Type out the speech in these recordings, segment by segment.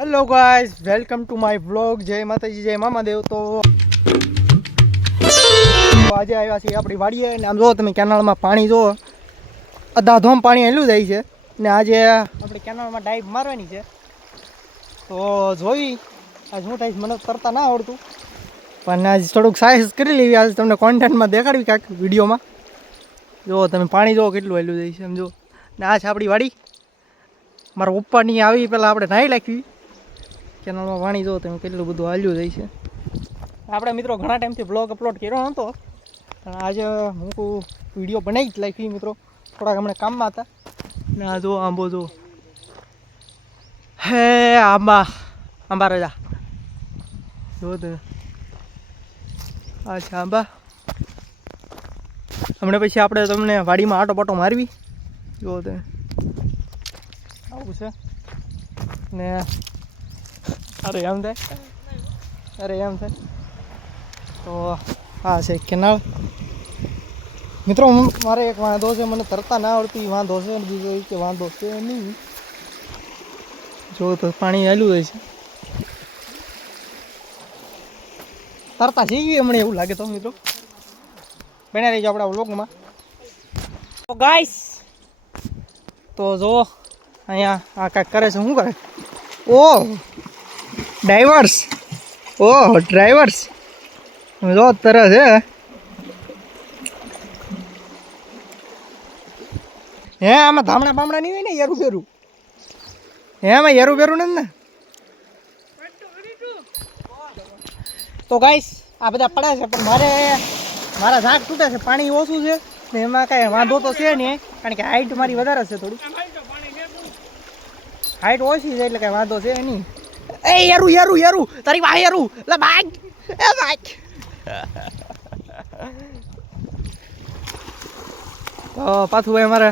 Hello guys, welcome to my vlog. જય માતાજી, જય મામાદેવ. તો આજે આવ્યા છીએ આપણી વાડીએ અને આમ જો તમે કેનાલમાં પાણી જો અધાધોમ પાણી હેલું જાય છે ને આજે આપણે કેનાલમાં ડાઈવ મારવાની છે. તો જોઈ આજ શું થાય મને તરતા ના આવડતું પણ આજ થોડુંક સાહસ કરી લેવી. આજ તમને કોન્ટેન્ટમાં દેખાડવી કાંઈક વિડીયોમાં. જુઓ તમે પાણી જુઓ કેટલું હેલું જાય છે એમ જો. ને આ છે આપણી વાડી. મારા પપ્પાની આવી પહેલાં આપણે નાહી નાખવી. કેનાલમાં પાણી જો તમે કેટલું બધું હાલ્યું જાય છે. આપણે મિત્રો ઘણા ટાઈમથી બ્લોગ અપલોડ કર્યો નહોતો પણ આજે હું વિડીયો બનાવી જ નાખી મિત્રો. થોડાક હમણાં કામમાં હતા ને આ જો આંબો જો હે આંબા રજા જો તમે અચ્છા આંબા. હમણાં પછી આપણે તમને વાડીમાં આટો પાટો મારવી જુઓ તમે આવું છે ને. અરે એમ થાય તો આ છે કેનાલ મિત્રો. મારે એક વાંધો છે, મને તરતા ના આવડતી વાંધો છે. બીજો એ કે વાંધો છે નહીં. જો તો પાણી હાલ્યું જાય છે. તરતા શીખવી હમણાં એવું લાગે તો મિત્રો. બન્યા રહીજો આપણા વ્લોગમાં. તો ગાઈસ તો જો અહીંયા આ કાંઈક કરે છે. શું કરે? ઓહ ડ્રાઈવર્સ જો તરસ છે હે. આમાં ધામણા બામણા નહીં હોય ને યરું બેરું? હે આમાં યરું બેરું નથી ને? તો ગાઈસ આ બધા પડે છે પણ મારા ઝાક તૂટે છે. પાણી ઓછું છે ને એમાં કાંઈ વાંધો તો છે નહીં કારણ કે હાઈટ મારી વધારે છે. થોડી હાઈટ ઓછી છે એટલે કાંઈ વાંધો છે નહીં. એ યરું તારી વાહ યરું લે ભાગ એ ભાગ. તો પાથુભાઈ અમારે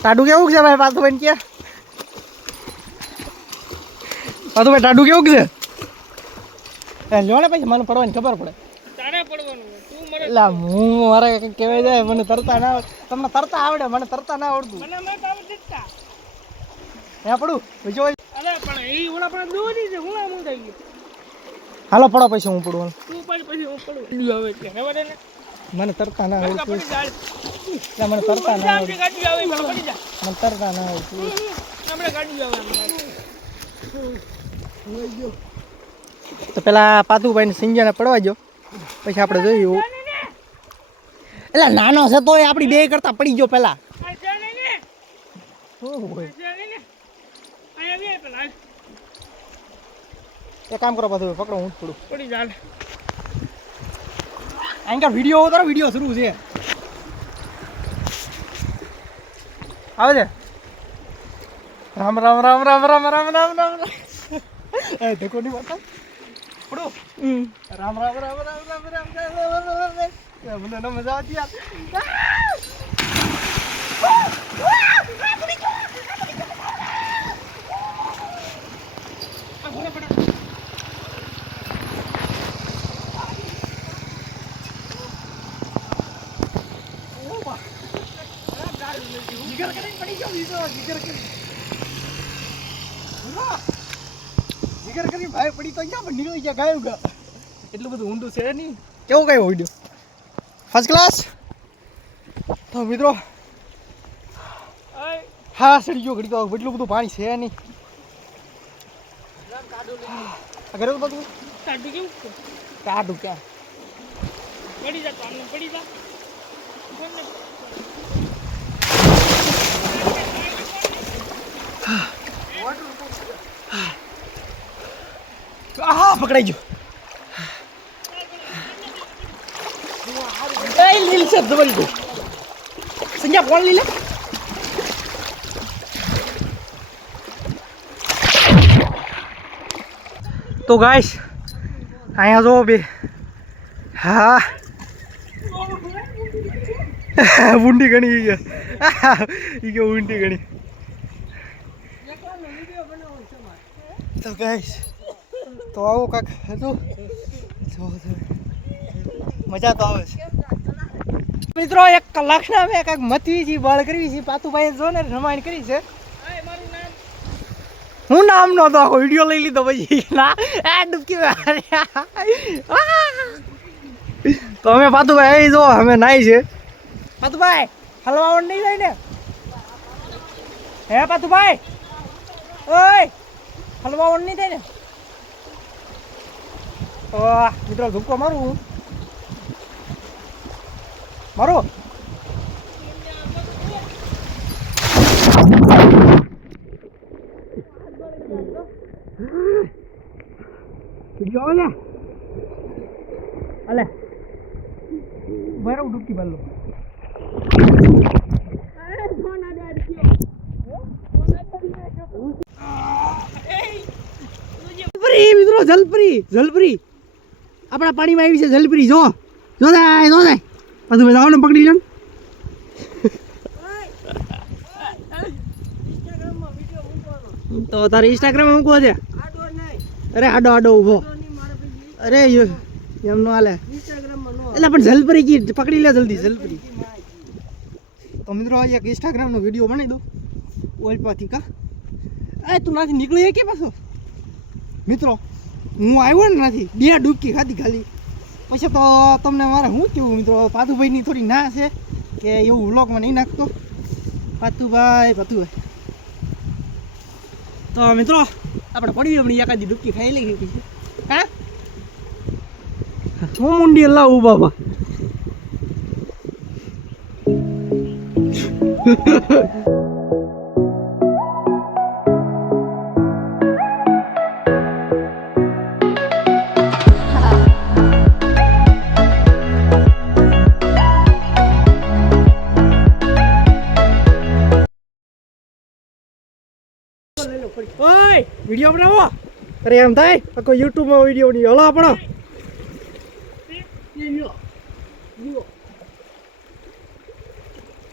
ટાડું કેવું છે ભાઈ? પાથુભાઈ ક્યાં પાથુભાઈ ટાડું કેવું છે? લો ને પછી મને પડવાની ખબર પડે. એટલે હું મારે કંઈક કહેવાય જાય મને તરતા ના આવડે. તમને તરતા આવડે, મને તરતા ના આવડતું. ત્યાં પડું બીજો હાલો પડો પછી હું પડું. મને તરતા ના આવડતું. મને તરતા ના આવડતું. તો પેલા પાતુભાઈ ને સિંજાને પડવા જો પછી આપણે જોયું. એટલે નાનો છે તો આપણી બે કરતા પડી ગયો પેલા. એક કામ કરો પાછું પકડો હું થોડું પડી જાય. અહીં વિડીયો ઉતારો, વિડીયો શરૂ છે. આવે છે રામ રામ રામ રામ રામ રામ રામ રામ એ ધક્કો નહીં મારતા પડો. રામ રામ રામ રામ રામ રામ રામ મને ના મજા આવતી યાર. જીગર કરી ભાઈ પડી તો ગયા પણ નીકળી ગયા ગાયબ ગા. એટલું બધું ઊંડું છે નહીં. કેવો કયો વિડીયો ફર્સ્ટ ક્લાસ. તો મિત્રો હા સડી ગયો ઘડી તો એટલું બધું પાણી છે નહીં. ઘરે તો બધું કાઢું ક્યાં પડી જા પડી જા. હા પકડાઈ ગયો. લીલ છે ડબલ ગો સંજા કોણ લીલે. તો ગાઈસ અહીંયા જો બે હા ઊંડી ગણી ગયા ઈ કે ઊંડી ગણી. તો ગાઈસ તો આવું કાંક હતું. મજા તો આવે છે મિત્રો. 1 કલાકના અમે કાંઈક મતવી છીએ, બળ કરવી છીએ. પાતુભાઈ જો ને રમાણ કરી છે. હું નામ નો તો આખો વિડીયો લઈ લીધો પછી ના આ ડૂબકી તો અમે પાતુભાઈ જો અમે નાઈ છે પાતુભાઈ હલવાવણ નહીં જાય ને હે પાતુભાઈ ઓય હલવાવણ નહીં થાય ને મિત્રો ધુક્કો મારું મારો અલે બરાબર ડૂબકી બાલો મિત્રો જલપરી આપણા પાણીમાં આવી છે જલપરી જો જાય પાછું જાઓ ને પકડી લો તો તારે ઇન્સ્ટાગ્રામ મૂકવો છે અરે આડો ઊભો અરે એમ નો હાલે એટલે પણ જલપરી કી પકડી લે જલ્દી જલપરી તો મિત્રો એક ઇન્સ્ટાગ્રામનો વિડીયો બનાવી દો ઓલપાથી કા તું નાથી નીકળી કે પાછો મિત્રો હું આવ્યો ને નથી 2 ડૂબકી ખાધી ખાલી પછી તો તમને મારે શું કેવું મિત્રો પાતુભાઈની થોડી ના છે કે એવું વ્લોગમાં નહીં નાખતો પાતુભાઈ તો મિત્રો આપણે પડી હમણાં એકાદી ડૂબકી ખાઈ લઈ ગઈ છે હા હું મુંડી લાવું બાબા ઓય વિડિયો બનાવો અરે એમ થાય આખો YouTube માં વિડિયો ની હલો આપણો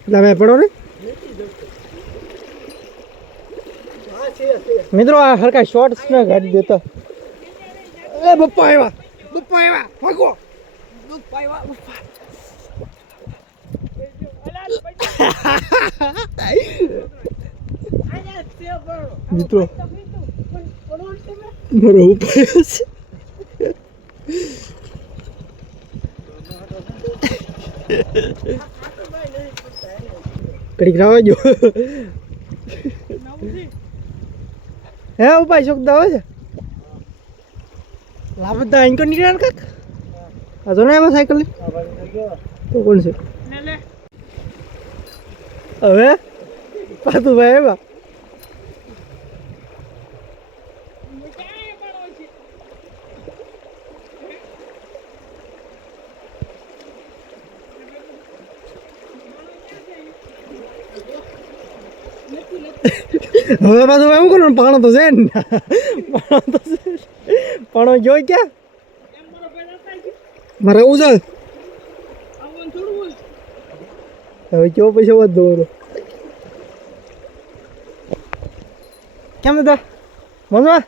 લાવે પડો ને મિત્રો આ હરકા શોર્ટ્સ ના ગાડી દેતા એ બપ્પા આવ્યા ભાગો બપ્પા આવ્યા મિત્રો મારો ઉપાય છે કડીક રાવા જો હે ઉપાય શોખ દાવે છે લાભતા અહીં કો નીકળ્યા કાક આ તો ના એમાં સાયકલ તો કોણ છે હવે પાતુભાઈ એવા હવે પાછું એવું કરું પાણો તો છે ને પાણો ગયો ક્યાં મારે આવું છે હવે કેવો પૈસા વધુ કેમ હતા મનમાં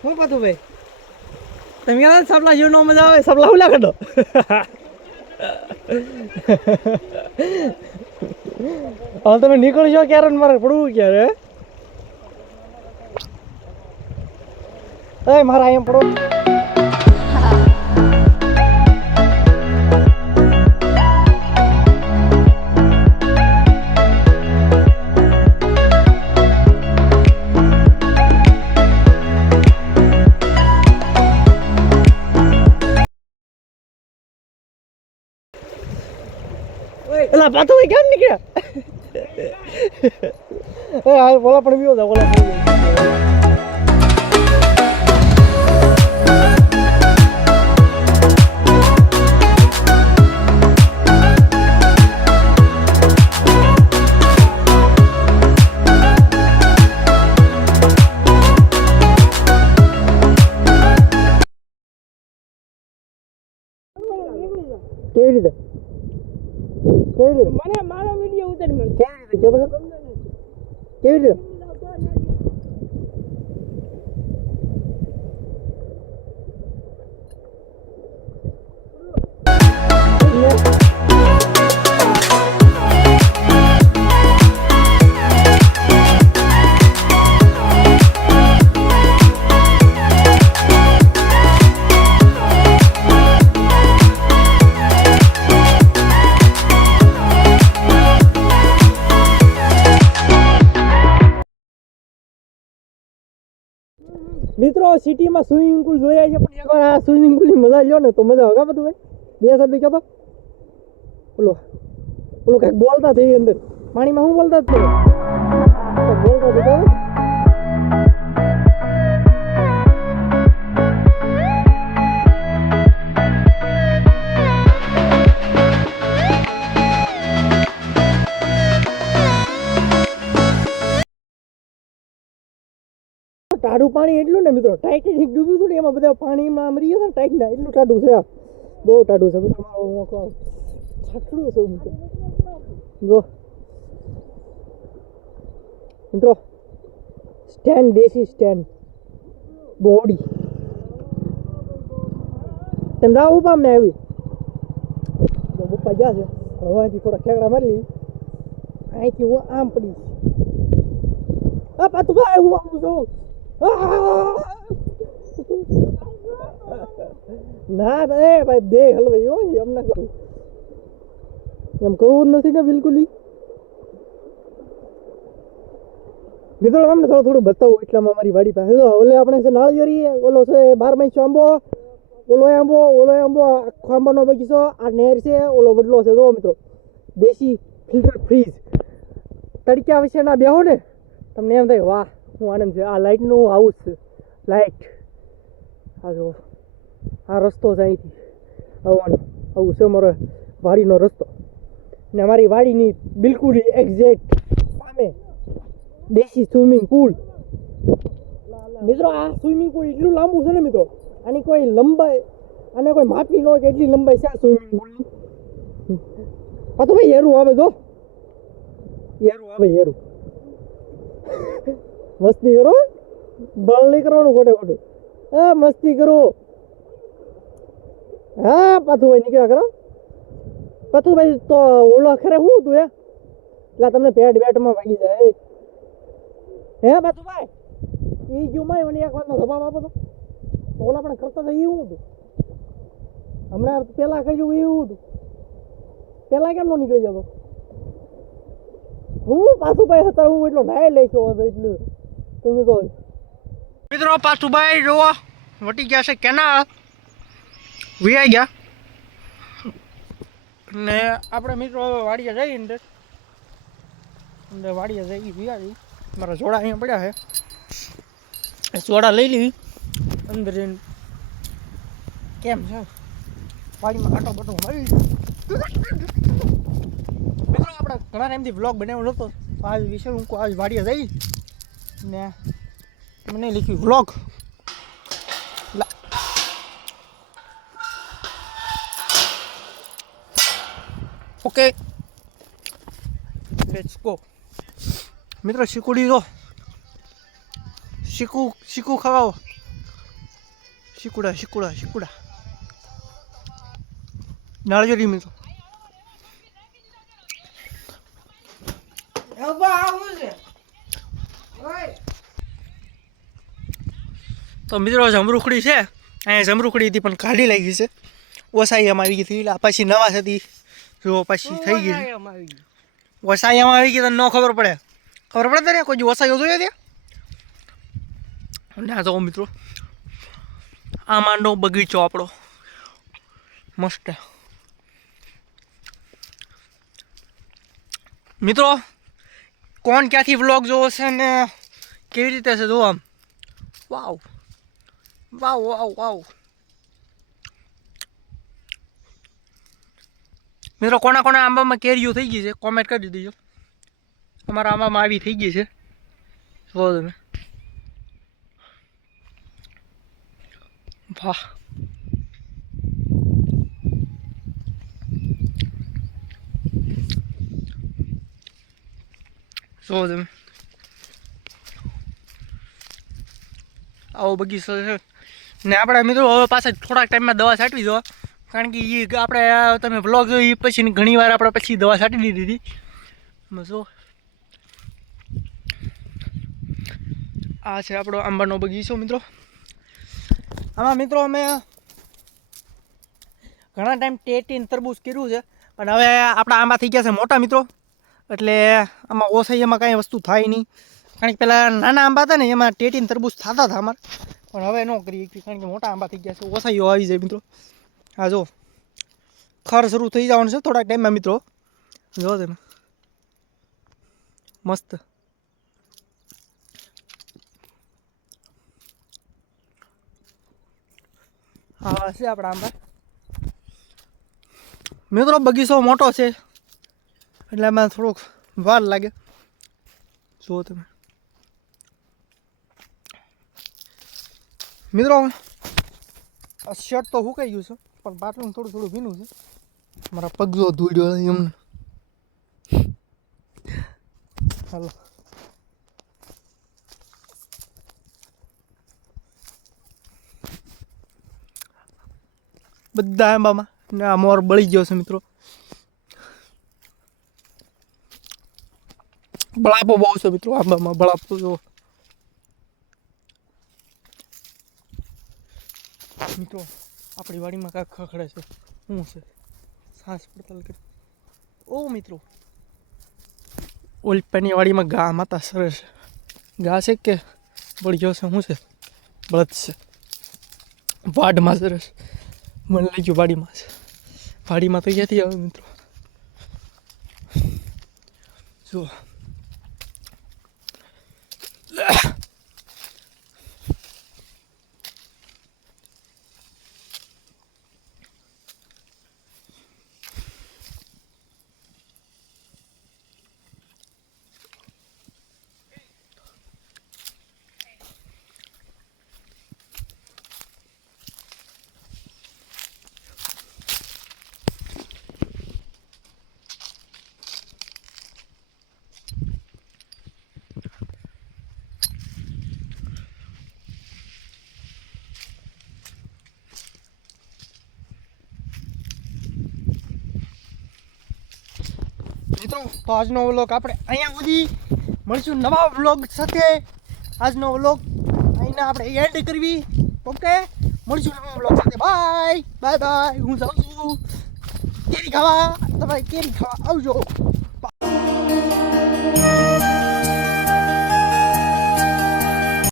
શું પાતું ભાઈ તમે ક્યાં સપલા જેવું નો મજા આવે સપલા ઉલા કાઢો હવે તમે નીકળશો ક્યારે મારે પડવું ક્યારે મારા અહીંયા પડો એલા પાતો ભાઈ કેમ નીકળ્યા બોલા પણ બીઓ બોલા કેવી રીતે મને મારો વિડિયો ઉતારી મને કેવી રીતે Yeah. મિત્રો સિટીમાં સ્વિમિંગ પુલ જોયા છે પણ એકવાર આ સ્વિમિંગ પુલની મજા લ્યો ને તો મજા આવે બધું ભાઈ બે શબ્દ કહો તો ઓલો ઓલો કંઈક બોલતા થઈ અંદર પાણીમાં શું બોલતા જ બોલતા થઈ ટાઢું પાણી એટલું ને મિત્રો ટાઇટેનિક ડૂબ્યું હતું ને એમાં બધા પાણીમાં મરી ગયા ને ટાઈટના એટલું ટાઢું છે આ બહુ ટાઢું છે મિત્રો છાટડું છે મિત્રો જો મિત્રો સ્ટેન્ડ દેશી સ્ટેન્ડ બોડી તેમ જાવ ઉભા મેં આવી પપ્પા ગયા છે હવાથી થોડા ખેકડા મારી અહીંથી હું આમ પડી આ પાતું ભાઈ હું આવું છું ના ભાઈ બે હલવાઈ હોય એમ ના કરું એમ કરવું જ નથી ને બિલકુલ મિત્રો અમને થોડું બતાવું એટલામાં મારી વાડી પાસે ઓલે આપણે છે નાળિયેરી ઓલો છે 12 માસ આંબો ઓલો આંબો આખો આંબાનો બગીચો આ નેર છે ઓલો વડલો છે જો મિત્રો દેશી ફિલ્ટર ફ્રીજ તડક્યા વિશેના બેહો ને તમને એમ થાય વાહ શું આનંદ છે આ લાઇટનું હાઉસ છે લાઇટ આ જો આ રસ્તો છે અહીંથી આવવાનો આવું છે મારો વાડીનો રસ્તો ને અમારી વાડીની બિલકુલ એક્ઝેક્ટ સામે દેશી સ્વિમિંગ પુલ મિત્રો આ સ્વિમિંગ પુલ એટલું લાંબુ છે ને મિત્રો આની કોઈ લંબાઈ આને કોઈ માપી ન હોય કે એટલી લંબાઈ છે આ સ્વિમિંગ પુલની આ તો ભાઈ હેરું આવે જો હેરું આવે હેરું મસ્તી કરો બળ નહીં કરવાનું ખોટે ખોટું હા મસ્તી કરો હા પાથુભાઈ નીકળ્યા કરો પાથુભાઈ તો ઓલો ખરે શું હતું એટલે તમને પેટ બેટમાં વાગી જાય હે પાથુભાઈ એ ગયું માય મને એક વાતનો જવાબ આપો તો ઓલા પણ કરતા હતા એવું હતું હમણાં પેલા કહ્યું એવું હતું પેલા કેમ નો નીકળી જતો હું પાથુભાઈ હતા હું એટલો નાય લખ્યો હતો એટલું તમે તો મિત્રો પાથુભાઈ જોવો વટી ગયા છે કેનાલ વિયાઈ ગયા ને આપણે મિત્રો વાડીએ જઈએ અંદર વાડીએ જઈ વિયાઈ મારા જોડા અહીંયા પડ્યા છે જોડા લઈ લેવી અંદર જઈને કેમ છે વાડીમાં આટો બટો મળી મિત્રો આપણે ઘણા ટાઈમથી વ્લોગ બનાવ્યો નહોતો આજ વિશે હું આજ વાડીએ જઈ ને મને લખ્યું વ્લોગ ઓકે લેટ્સ ગો મિત્રો શીકુડી દો શીકુ ખાવાઓ શીકુડા નાળિયેરી મિત્રો તો મિત્રો જમરૂખડી છે અહીંયા જમરૂખડી હતી પણ કાઢી લાગી છે ઓસાઈ એમાં આવી ગઈ હતી એટલે પછી નવા હતી જો પછી થઈ ગઈ ઓસાઈ એમાં આવી ગઈ તો ન ખબર પડે તને કોઈ ઓસાઈઓ જોયો ત્યાં ના જો મિત્રો આ માંડો બગીચો આપણો મસ્ત મિત્રો કોણ ક્યાંથી વ્લોગ જોવો છે ને કેવી રીતે છે જો આમ વાવ મિત્રો કોના આંબામાં કેરીઓ થઈ ગઈ છે કોમેન્ટ કરી દેજો અમારા આંબામાં આવી થઈ ગઈ છે જો તમે વાહ જો તમે આવો બગીચો છે ને આપણે મિત્રો હવે પાછા થોડાક ટાઈમમાં દવા છાંટવી દો કારણ કે એ આપણે તમે વ્લોગ જોઈ પછી ઘણી વાર આપણે પછી દવા છાંટી દીધી હતી જો આ છે આપણો આંબાનો બગીચો મિત્રો આમાં મિત્રો અમે ઘણા ટાઈમ ટેટીન તરબૂચ કર્યું છે પણ હવે આપણા આંબા થઈ ગયા છે મોટા મિત્રો એટલે આમાં ઓછાઈ એમાં કાંઈ વસ્તુ થાય નહીં કારણ કે પેલા નાના આંબા હતા ને એમાં ટેટીન તરબૂચ થતા હતા અમારે પણ હવે ન કરીએ કારણ કે મોટા આંબા થઈ ગયા છે, ઓસાઈઓ આવી જાય મિત્રો. હા જો ખર શરૂ થઈ જવાનું છે થોડાક ટાઈમમાં મિત્રો. જો તમે મસ્ત. હા છે આપણા આંબા મિત્રો. બગીચો મોટો છે એટલે એમાં થોડુંક વાર લાગે. જુઓ તમે મિત્રો. શર્ટ તો સુકાઈ ગયું છે પણ બાટલું થોડું થોડું ભીનું છે. મારા પગલો ધોઈડ્યો એમને. હાલો બધા આંબામાં ને આ મોર બળી ગયો છે મિત્રો. બળાપો બહુ છે મિત્રો આંબામાં. બળાપો જો મિત્રો. આપણી વાડીમાં કાંઈક ખખડે છે. શું છે? સાસ પડતાલ કરી. ઓ મિત્રો ઓલપાની વાડીમાં ઘા માતા સરસ ઘા છે કે બળ્યો છે? શું છે? બળદ છે વાડમાં સરસ. મને લઈ ગયો વાડીમાં છે. વાડીમાં તો ક્યાંથી આવે મિત્રો? જો મિત્રો તો આજનો વ્લોગ આપણે અહીંયા સુધી મળીશું નવા વ્લોગ સાથે. આજનો વ્લોગ અહીંના આપણે એન્ડ કરવી. ઓકે મળીશું નવા વ્લોગ સાથે. Bye bye bye. હું જાઉં છું કેરી ખાવા. તમારે કેરી ખાવા આવજો.